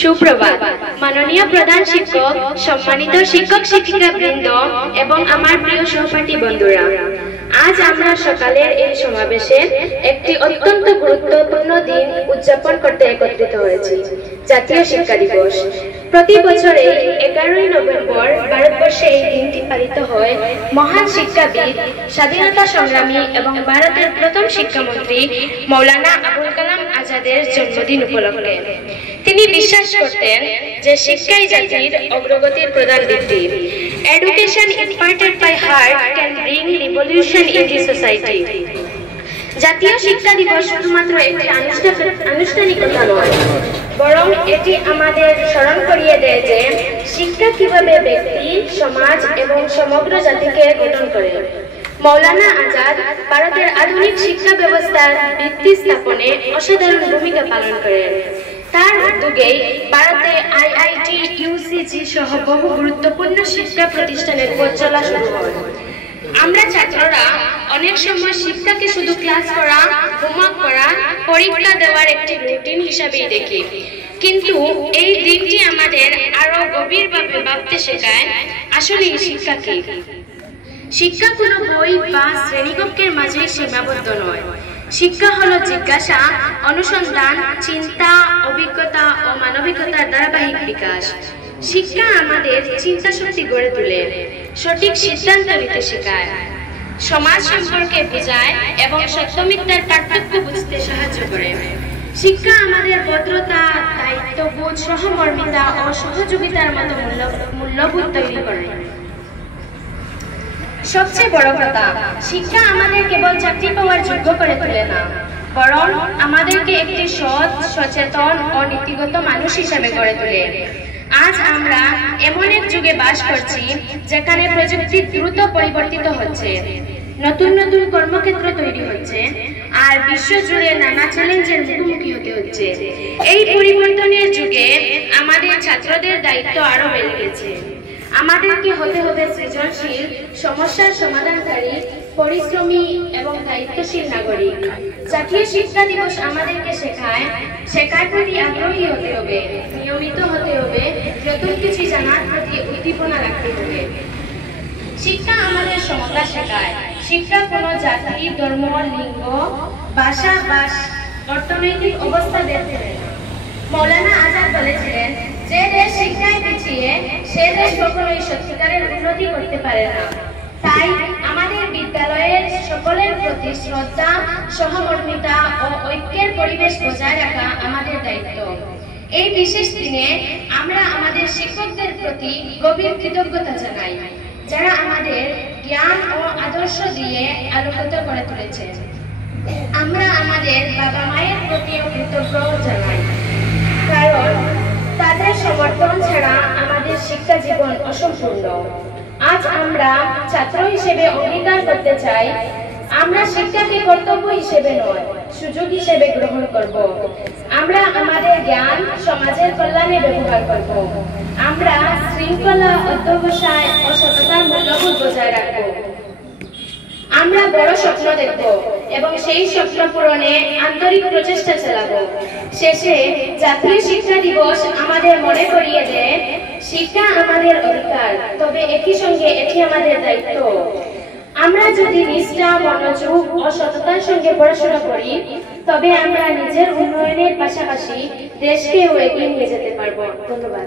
সুপ্রভাত মাননীয় প্রধান শিক্ষক, সম্মানিত শিক্ষক শিক্ষিকা বৃন্দ এবং আমার প্রিয় সহপাঠী বন্ধুরা, আজ আমরা সকালের এই সমাবেশে একটি অত্যন্ত গুরুত্বপূর্ণ দিন উদযাপন করতে একত্রিত হয়েছি, জাতীয় শিক্ষা দিবস। প্রতি বছরে 11ই নভেম্বর ভারতবর্ষে এই দিনটি পালিত হয় মহান শিক্ষাবিদ, স্বাধীনতা সংগ্রামী এবং ভারতের প্রথম শিক্ষামন্ত্রী মৌলানা আবুল কালাম আজাদের জন্মদিন উপলক্ষে। তিনি বিশ্বাস করতেন যে শিক্ষাই জাতির অগ্রগতির প্রধান ভিত্তি। Education imparted by heart can bring revolution in the society. জাতীয় শিক্ষা দিবস শুধুমাত্র একটি আনুষ্ঠানিকতা নয়, বরং এটি আমাদের স্মরণ করিয়ে দেয় যে শিক্ষা কিভাবে ব্যক্তি, সমাজ এবং সমগ্র জাতিকে গঠন করে। মৌলানা আজাদ ভারতের আধুনিক শিক্ষা ব্যবস্থার ভিত্তি স্থাপনে অসাধারণ ভূমিকা পালন করেন। তার উদ্যোগেই ভারতে আইআইটি, ইউজিসি সহ বহু গুরুত্বপূর্ণ শিক্ষা প্রতিষ্ঠানের পথ চলা শুরু হয়। আমরা ছাত্ররা অনেক সময় শিক্ষাকে শুধু ক্লাস করা, হোমওয়ার্ক করা, পরীক্ষা দেওয়ার একটি রুটিন হিসাবেই দেখি, কিন্তু এই দিনটি আমাদের আরো গভীরভাবে ভাবতে শেখায় আসলে শিক্ষা কি। শিক্ষা কোনো বই বা শ্রেণীকক্ষের মাঝে সীমাবদ্ধ নয়। শিক্ষা হলো জিজ্ঞাসা, অনুসন্ধান, চিন্তা, অভিজ্ঞতা ও মানবিকতার ধারাবাহিক বিকাশ। শিক্ষা আমাদের চিন্তা শক্তি গড়ে তোলে, সঠিক সিদ্ধান্ত নিতে শেখায়, সমাজ সম্পর্কে বোঝায় এবং সত্য মিথ্যার পার্থক্য বুঝতে সাহায্য করে। শিক্ষা আমাদের ভদ্রতা, দায়িত্ববোধ, সহমর্মিতা ও সহযোগিতার মতো মূল্যবোধ তৈরি করে। সবচেয়ে বড় কথা, শিক্ষা আমাদের কেবল চাকরি পাওয়ার যোগ্য করে তোলে না, বরং আমাদেরকে একটি সৎ, সচেতন ও নীতিগত মানুষ হিসেবে গড়ে তোলে। আজ আমরা এমন এক যুগে বাস করছি যেখানে প্রযুক্তি দ্রুত পরিবর্তিত হচ্ছে, নতুন নতুন কর্মক্ষেত্র তৈরি হচ্ছে, আর বিশ্বজুড়ে নানা চ্যালেঞ্জের মুখোমুখি হতে হচ্ছে। এই পরিবর্তনের যুগে আমাদের ছাত্রদের দায়িত্ব আরো বেড়ে গেছে। আমাদেরকে হতে হবে সৃজনশীল, সমস্যার সমাধানকারী, পরিশ্রমী এবং দায়িত্বশীল নাগরিক। জাতীয় শিক্ষা দিবস আমাদেরকে শেখার প্রতি আগ্রহী হতে হবে, নিয়মিত হতে হবে, নতুন কিছু জানার প্রতি উদ্দীপনা রাখতে হবে। শিক্ষা আমাদের সমতা শেখায়। শিক্ষা কোনো জাতি, ধর্ম, লিঙ্গ, ভাষা বা অর্থনৈতিক অবস্থা দেখতে দেয় না। মৌলানা আজাদ বলেছিলেন, যে দেশ শিক্ষায় পিছিয়ে সে দেশ কখনোই সত্যিকারের উন্নতি করতে পারে না। তাই আমাদের বিদ্যালয়ের সকলের প্রতি শ্রদ্ধা, সহমর্মিতা ও ঐক্যের পরিবেশ বজায় রাখা আমাদের দায়িত্ব। এই বিশেষ দিনে আমরা আমাদের শিক্ষকদের প্রতি গভীর কৃতজ্ঞতা জানাই, যারা আমাদের জ্ঞান ও আদর্শ দিয়ে আলোকিত করে তুলেছে। আমরা আমাদের বাবা মায়ের প্রতিও কৃতজ্ঞ জানাই, কারণ তাদের সমর্থন ছাড়া আমাদের শিক্ষা জীবন অসম্পূর্ণ। আজ আমরা ছাত্র হিসেবে অঙ্গীকার করতে চাই, আমরা শিক্ষাকে কর্তব্য হিসেবে নয়, সুযোগ হিসেবে গ্রহণ করব। আমরা আমাদের জ্ঞান সমাজের কল্যাণে ব্যবহার করব। আমরা শৃঙ্খলা, অধ্যবসায় ও সততার মূল্যবোধ বজায় রাখব। আমরা বড় স্বপ্ন দেখব এবং সেই স্বপ্ন পূরণে আন্তরিক প্রচেষ্টা চালাবো। শেষে জাতীয় শিক্ষা দিবস আমাদের মনে করিয়ে দেয়, শিক্ষা আমাদের অধিকার, তবে একই সঙ্গে এটি আমাদের দায়িত্ব। আমরা যদি নিষ্ঠা, মনোযোগ ও সততার সঙ্গে পড়াশোনা করি, তবে আমরা নিজের উন্নয়নের পাশাপাশি দেশকেও এগিয়ে নিয়ে যেতে পারবো। ধন্যবাদ।